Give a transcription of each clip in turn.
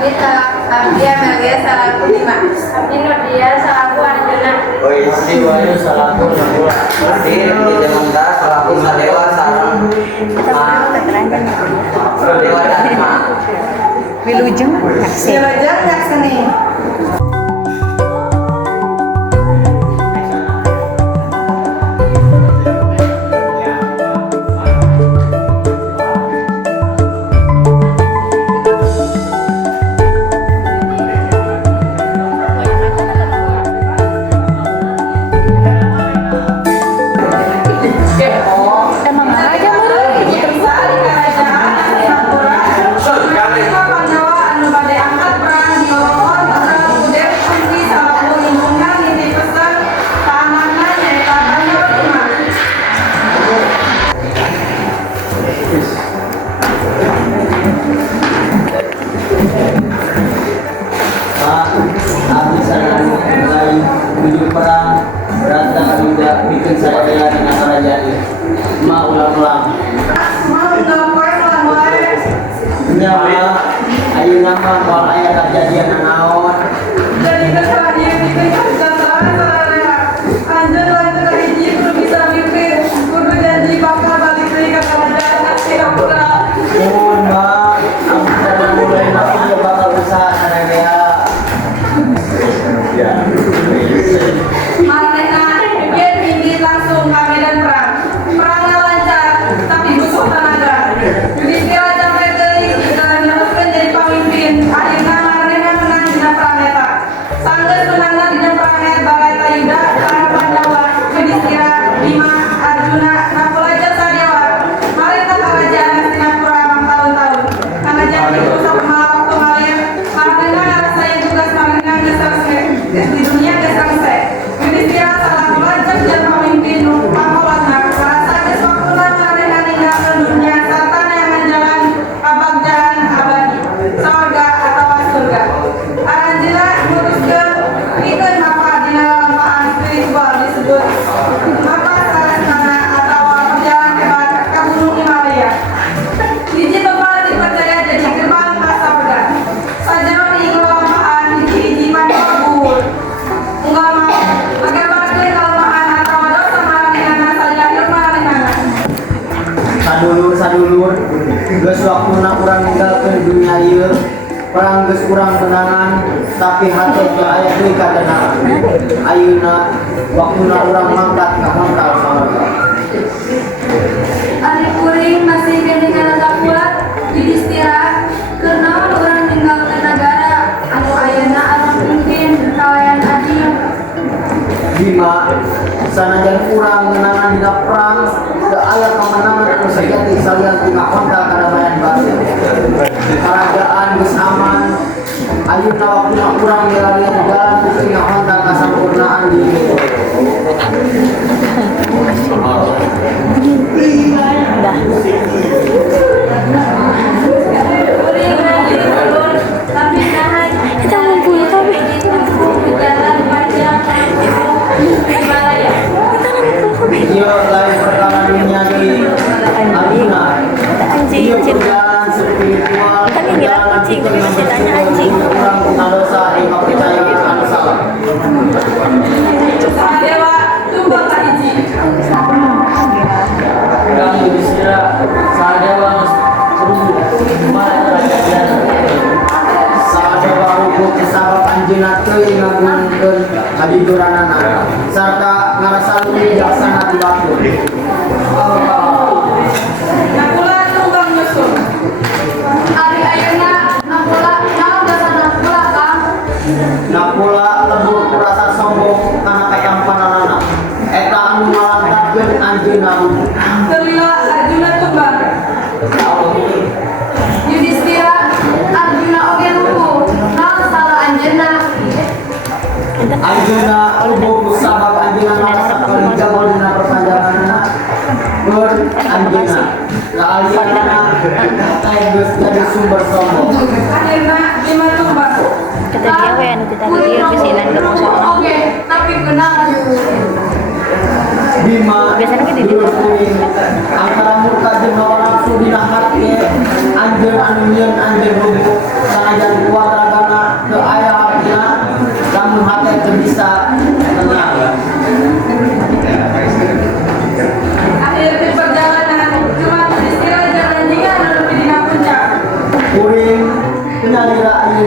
Babita, Abdi Amelia salaku lima. Abdi Nurdia salaku Anjuna. Oh isi wayu salaku Nabula. Abdi di Demanda salaku Sadewa sarang Sadewa Dharma. Wilujeng Ngakseni. Wilujeng Ngakseni. Bikin saya dengan kerajaan ma ulang-ulang nya ayo nama kalau aya kejadian naon Jadi kesalahan bikin anjir lanjut dari hiji kudu bisa bikin kudu janji bakal balik deui ka kerajaan Singapura. mohon mbak aku sudah mulai masih bakal usaha karena ya Marlena biar tinggi langsung ke medan perang. Perangnya lancar, tapi butuh tenaga. Jadi kira sampai deui kita haruskan jadi pemimpin. Ayeuna Marlena menang dina perang eta. Sanggeus menangna dina perang eta Balaita Yuda, para Pandawa, Yudhistira, Bima, Arjuna, Nakula jasa Dewa. Marlena kerajaan Hastinapura tahun-tahun. Karena janji rusak malah waktu ngalir. Marlena ngarasain tugas Marlena geus selesai. Di dunia geus selesai. Yudhistira salah melajak dan pemimpin pangkawatna merasa geus waktuna Marlena ninggalkeun dunia sarta neangan jalan kabagjan abadi sorga atawa surga. Aranjeunna nuturuskeun pikeun mapa dina lampaan spiritual disebut mapa sarasana atawa perjalanan hebat ka Gunung Himalaya. Hiji tempat dipercaya jadi gerbang prasawarga. Sajeroning lelampahan hiji-hiji pandawa unggal mah bagaimana kelemahan atau dosa Marlena saja ilmu Marlena. sadulur geus waktuna urang ninggalkeun dunia ieu perang geus urang menangan tapi hate teu aya deui katenangan ayeuna waktuna urang mangkat ka hontal sawarga Ari kuring masih geuning ngaranna pula Yudhistira keur naon urang ninggalkeun nagara anu ayeuna aran pimpin kalayan adil. Bima sanajan urang ngenangan dina perang teu aya kemenangan anu sejati salian tina hontal kadamaian batin kerajaan geus aman ayeuna waktuna urang ngelalian jalan putri hontal kasampurnaan di Kuring lagi ulun tapi nahan Kita ngumpul kami. jalan panjang Himalaya. ieu lain perkara dunia deui Arjuna ieu perjalanan spiritual Kita ngira kucing, tapi ceritanya anjing. urang kuna dosa ing kapercayaan anu salah Sadewa tumbang ka hiji. urang Yudhistira sadewa sadewa hukum sabab anjeunna teuing ngagungkeun kajujuranana sarta ngarasa leuwih bijaksana ti batur Nakula tumbang nyusun. Ari ayeuna nakula naon dasar nakula Kang? Nakula lembur kurasa sombong kana katampananana eta anu malangkatkeun anjeunna Kelila Arjuna tumbang. Yudhistira Arjuna oge nuku. Naon salah anjeunna? anjeunna lembur sabab anjeunna ngarasa kalijabol dina perpanjanganna keur anjeunna kaalieunna teh geus jadi sumber sombong Akhirna Bima tumbang. Kata dia we anu kita dia bisilan ke musola. Oke, tapi kenal. Bima Biasanya gitu, di duluin antara murka jeung hawa nafsu dina hati anjeun anu nyieun anjeun lembur sanajan kuat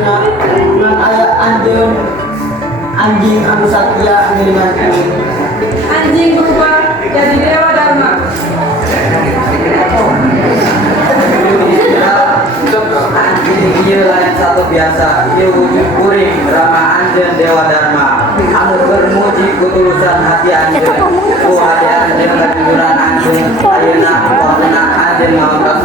ayeuna ngan aya anjeun anjing anu satya dengan Anjing berubah jadi dewa dharma. Ieu lain satu biasa, ieu wujud kuring rama anjeun dewa dharma anu bermuji ketulusan hati anjeun ku hati anjeun kejujuran anjeun ayeuna waktuna anjeun ngangkat